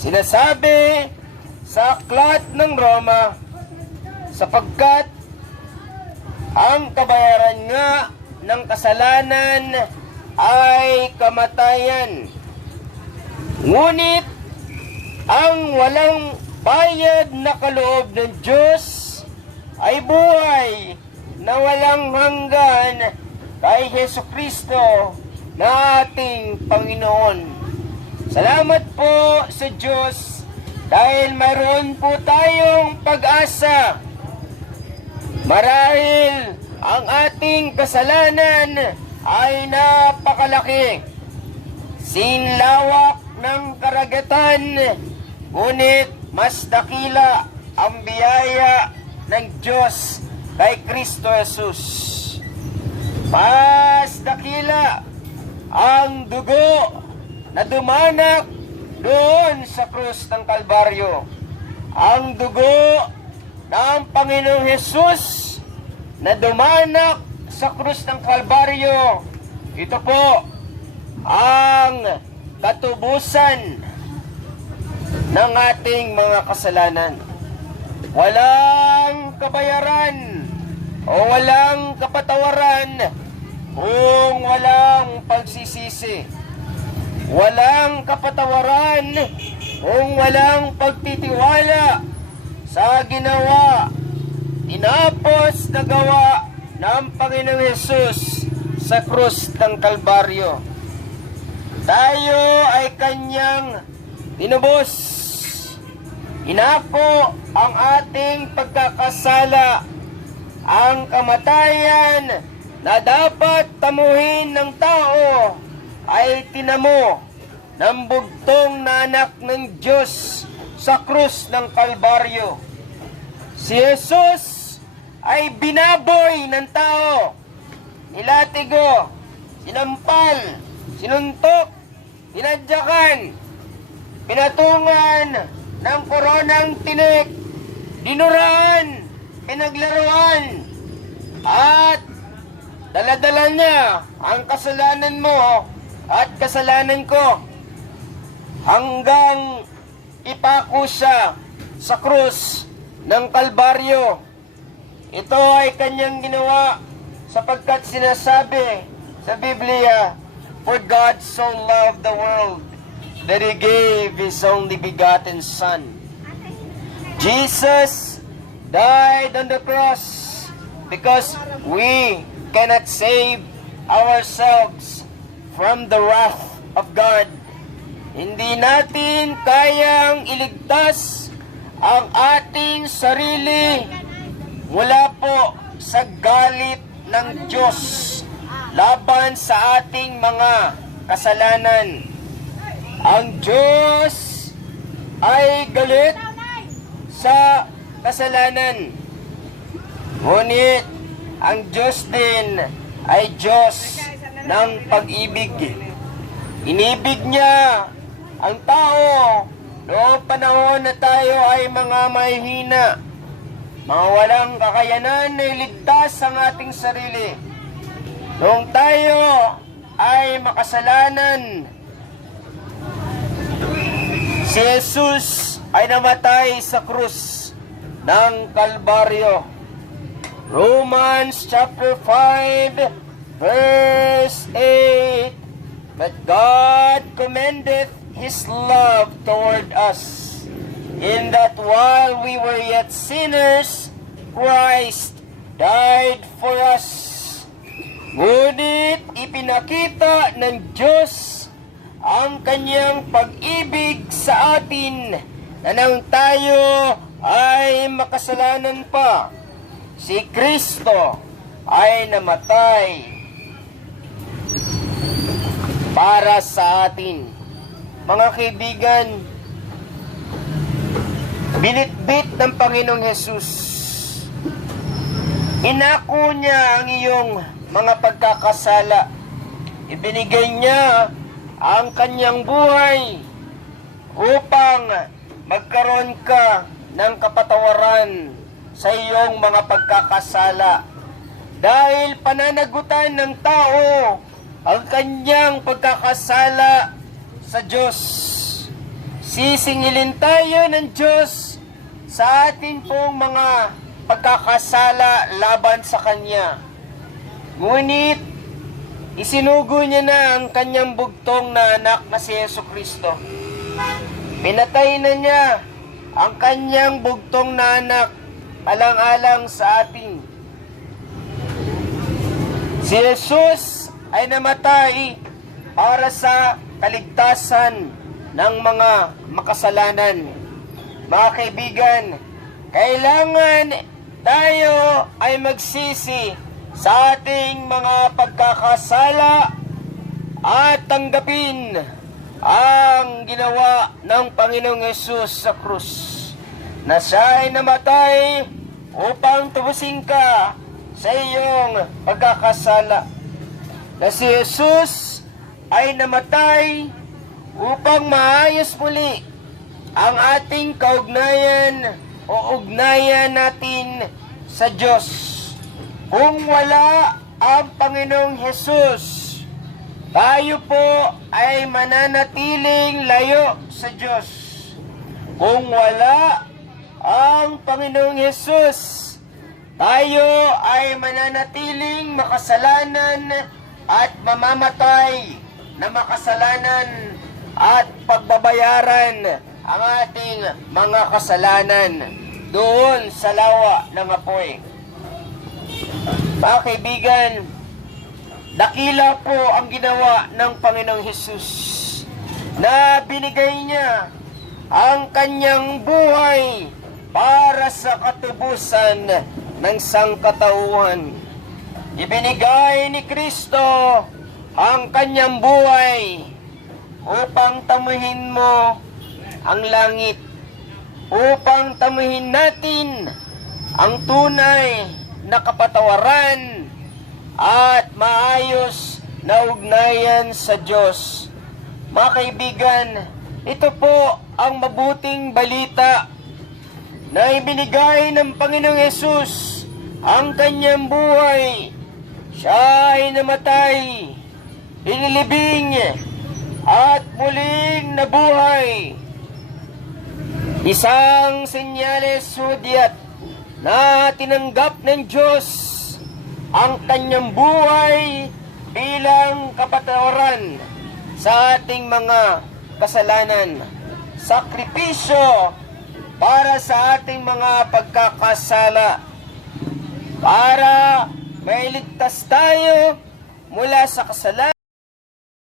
Sinasabi sa aklat ng Roma, sapagkat ang kabayaran nga ng kasalanan ay kamatayan. Ngunit ang walang bayad na kaloob ng Diyos ay buhay na walang hanggan kay Jesucristo na ating Panginoon. Salamat po sa Diyos dahil mayroon po tayong pag-asa. Marahil ang ating kasalanan ay napakalaki, sinlawak ng karagatan, ngunit mas dakila ang biyaya ng Diyos kay Kristo Jesus. Mas dakila ang dugo na dumanak doon sa krus ng Kalbaryo. Ang dugo ng Panginoong Hesus na dumanak sa krus ng Kalbaryo, ito po ang katubusan ng ating mga kasalanan. Walang kabayaran o walang kapatawaran kung walang pagsisisi. Walang kapatawaran kung walang pagtitiwala sa ginawa, tinapos na gawa ng Panginoong Hesus sa krus ng Kalbaryo. Tayo ay kanyang tinubos. Inako ang ating pagkakasala, ang kamatayan na dapat tamuhin ng tao ay tinamo ng bugtong na anak ng Diyos sa krus ng Kalbaryo. Si Jesus ay binaboy ng tao, nilatigo, sinampal, sinuntok, tinadyakan, pinatungan ng koronang tinik, dinuraan, pinaglaruan, at daladala niya ang kasalanan mo at kasalanan ko hanggang ipako siya sa krus ng Kalbaryo. Ito ay kanyang ginawa sapagkat sinasabi sa Biblia, "For God so loved the world that He gave His only begotten Son." Jesus died on the cross because we cannot save ourselves from the wrath of God. Hindi natin kayang iligtas ang ating sarili mula po sa galit ng Diyos laban sa ating mga kasalanan. Ang Diyos ay galit sa kasalanan. Ngunit ang Diyos din ay Diyos ng pag-ibig. Inibig niya ang tao noong panahon na tayo ay mga mahihina, mga walang kakayanan na iligtas ang ating sarili. Noong tayo ay makasalanan, si Jesus ay namatay sa krus ng Kalbaryo. Romans chapter 5 verse 8, "But God commendeth His love toward us, in that while we were yet sinners, Christ died for us." Ngunit ipinakita ng Diyos ang kanyang pag-ibig sa atin na nang tayo ay makasalanan pa, si Kristo ay namatay para sa atin. Mga kaibigan, binitbit ng Panginoong Hesus. Inako niya ang iyong mga pagkakasala. Ibinigay niya ang kanyang buhay upang magkaroon ka ng kapatawaran sa iyong mga pagkakasala. Dahil pananagutan ng tao ang kanyang pagkakasala sa Diyos. sisingilin tayo ng Diyos sa ating pong mga pagkakasala laban sa Kanya. Ngunit, isinugo niya na ang Kanyang bugtong na anak na si Jesucristo. Pinatay na niya ang Kanyang bugtong na anak alang-alang sa atin. Si Jesus ay namatay para sa kaligtasan ng mga makasalanan. Mga kaibigan, kailangan tayo ay magsisi sa ating mga pagkakasala at tanggapin ang ginawa ng Panginoong Hesus sa krus, na siya ay namatay upang tubusin ka sa iyong pagkakasala, na si Jesus ay namatay upang maayos muli ang ating kaugnayan o ugnayan natin sa Diyos. Kung wala ang Panginoong Hesus, tayo po ay mananatiling layo sa Diyos. Kung wala ang Panginoong Hesus, tayo ay mananatiling makasalanan at mamamatay na makasalanan at pagbabayaran ang ating mga kasalanan doon sa lawa ng apoy. Mga kaibigan, dakila po ang ginawa ng Panginoong Hesus, na binigay niya ang Kanyang buhay para sa katubusan ng sangkatauhan. Ibinigay ni Kristo ang Kanyang buhay upang tamuhin mo ang langit, upang tamuhin natin ang tunay na kapatawaran at maayos na ugnayan sa Diyos. Mga kaibigan, ito po ang mabuting balita na ibinigay ng Panginoong Hesus ang Kanyang buhay. Siya ay namatay, inilibing at muling nabuhay. Isang senyales hudyat na tinanggap ng Diyos ang Kanyang buhay bilang kapatawaran sa ating mga kasalanan. Sakripisyo para sa ating mga pagkakasala, para mailigtas tayo mula sa kasalanan.